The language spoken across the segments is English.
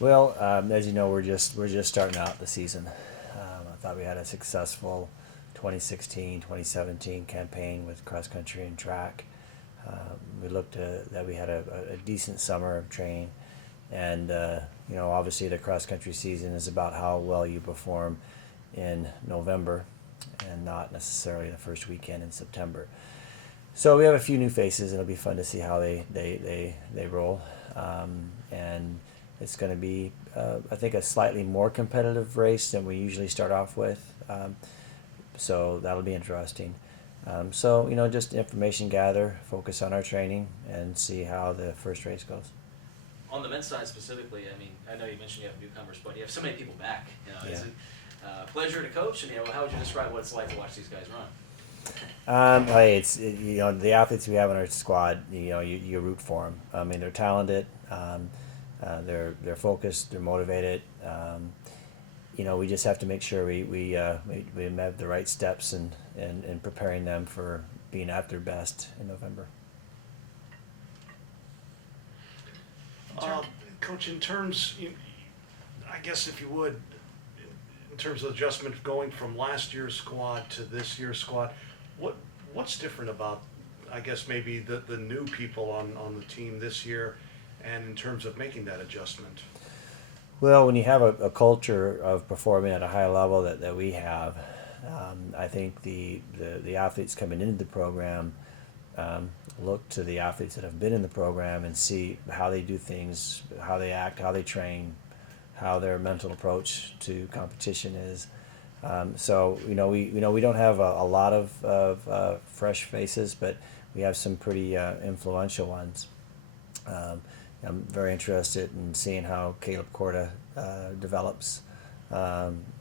Well, as you know, we're just starting out the season. I thought we had a successful 2016, 2017 campaign with cross country and track. We looked that we had a decent summer of training, and obviously the cross country season is about how well you perform in November, and not necessarily the first weekend in September. So we have a few new faces. It'll be fun to see how they roll, and it's going to be, I think, a slightly more competitive race than we usually start off with. So that'll be interesting. So just information gather, focus on our training, and see how the first race goes. On the men's side specifically, I mean, I know you mentioned you have newcomers, but you have so many people back. Yeah. Is it a pleasure to coach? And how would you describe what it's like to watch these guys run? It's the athletes we have in our squad. You root for them. I mean, they're talented. They're focused. They're motivated. We just have to make sure we have the right steps in preparing them for being at their best in November. Coach, I guess if you would, in terms of adjustment going from last year's squad to this year's squad, what's different about, I guess, maybe the new people on the team this year, and in terms of making that adjustment? Well, when you have a culture of performing at a high level that we have, I think the athletes coming into the program look to the athletes that have been in the program and see how they do things, how they act, how they train, how their mental approach to competition is. So we don't have a lot of fresh faces, but we have some pretty influential ones. I'm very interested in seeing how Caleb Corda develops.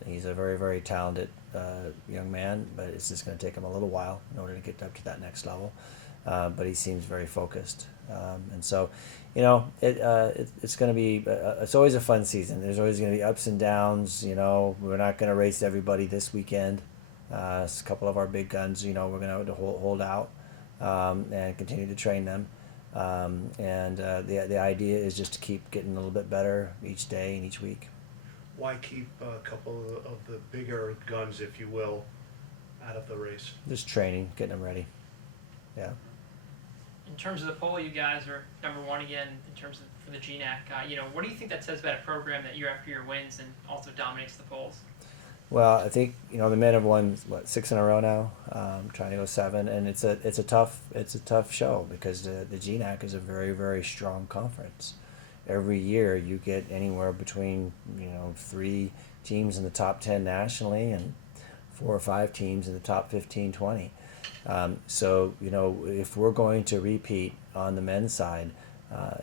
He's a very, very talented young man, but it's just going to take him a little while in order to get up to that next level. But he seems very focused, and so it's going to be. It's always a fun season. There's always going to be ups and downs. We're not going to race everybody this weekend. A couple of our big guns. We're going to hold out and continue to train them. And the idea is just to keep getting a little bit better each day and each week. Why keep a couple of the bigger guns, if you will, out of the race? Just training, getting them ready. Yeah. In terms of the poll, you guys are number one again in terms of for the GNAC. What do you think that says about a program that year after year wins and also dominates the polls? Well, I think the men have won 6 in a row now, trying to go 7, and it's a tough show because the GNAC is a very, very strong conference. Every year you get anywhere between 3 teams in the top 10 nationally and 4 or 5 teams in the top 15, 20. So if we're going to repeat on the men's side,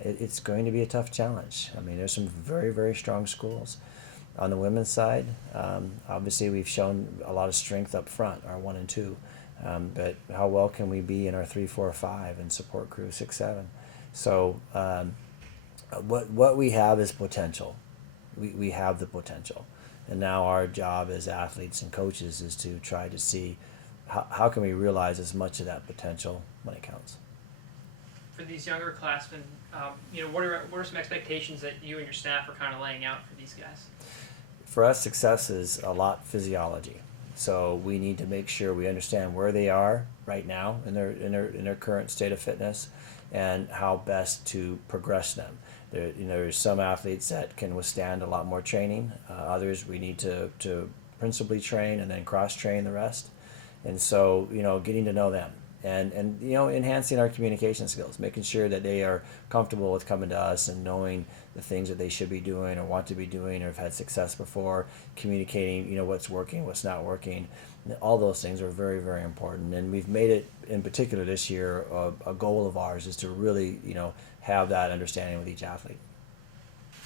it's going to be a tough challenge. I mean, there's some very, very strong schools. On the women's side, obviously we've shown a lot of strength up front, our 1 and 2. But how well can we be in our 3, 4, 5 and support crew 6, 7? So what we have is potential. We have the potential. And now our job as athletes and coaches is to try to see how can we realize as much of that potential when it counts. For these younger classmen, what are some expectations that you and your staff are kind of laying out for these guys? For us, success is a lot physiology. So we need to make sure we understand where they are right now in their current state of fitness, and how best to progress them. There's some athletes that can withstand a lot more training. Others we need to principally train and then cross train the rest. And so getting to know them. And enhancing our communication skills, making sure that they are comfortable with coming to us and knowing the things that they should be doing or want to be doing or have had success before, communicating, what's working, what's not working. All those things are very, very important. And we've made it, in particular this year, a goal of ours is to really, have that understanding with each athlete.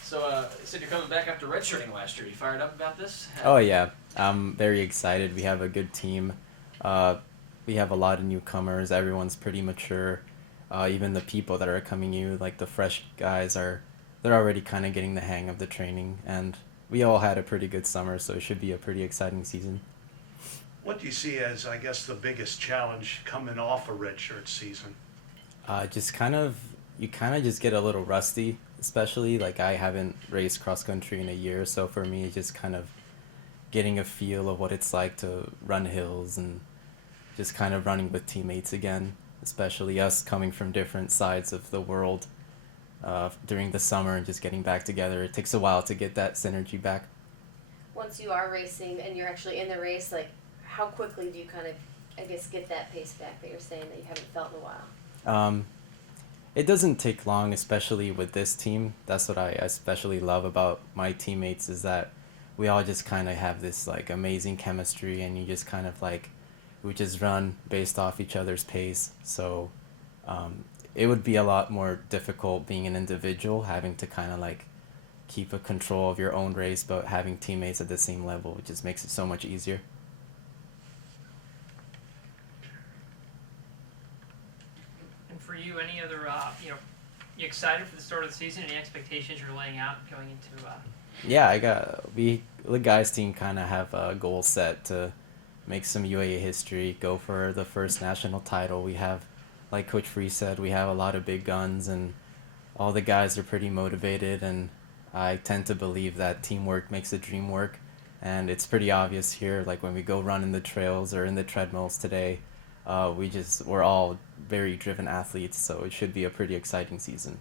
So you said you're coming back after redshirting last year. You fired up about this? Oh, yeah. I'm very excited. We have a good team. We have a lot of newcomers. Everyone's pretty mature. Even the people that are coming in, like the fresh guys, they're already kind of getting the hang of the training. And we all had a pretty good summer, so it should be a pretty exciting season. What do you see as, I guess, the biggest challenge coming off a redshirt season? You kind of just get a little rusty especially like I haven't raced cross country in a year, so for me it's just kind of getting a feel of what it's like to run hills and just kind of running with teammates again, especially us coming from different sides of the world during the summer and just getting back together. It takes a while to get that synergy back. Once you are racing and you're actually in the race, like how quickly do you kind of, I guess, get that pace back that you're saying that you haven't felt in a while? It doesn't take long, especially with this team. That's what I especially love about my teammates, is that we all just kind of have this like amazing chemistry, and you just kind of like, we just run based off each other's pace. So it would be a lot more difficult being an individual, having to kind of like keep a control of your own race, but having teammates at the same level, it just makes it so much easier. And for you, any other, you excited for the start of the season? Any expectations you're laying out going into? Yeah, the guys team kind of have a goal set to make some UAA history, go for the first national title. We have, like Coach Free said, we have a lot of big guns, and all the guys are pretty motivated, and I tend to believe that teamwork makes the dream work, and it's pretty obvious here, like when we go run in the trails or in the treadmills today, we're all very driven athletes, so it should be a pretty exciting season.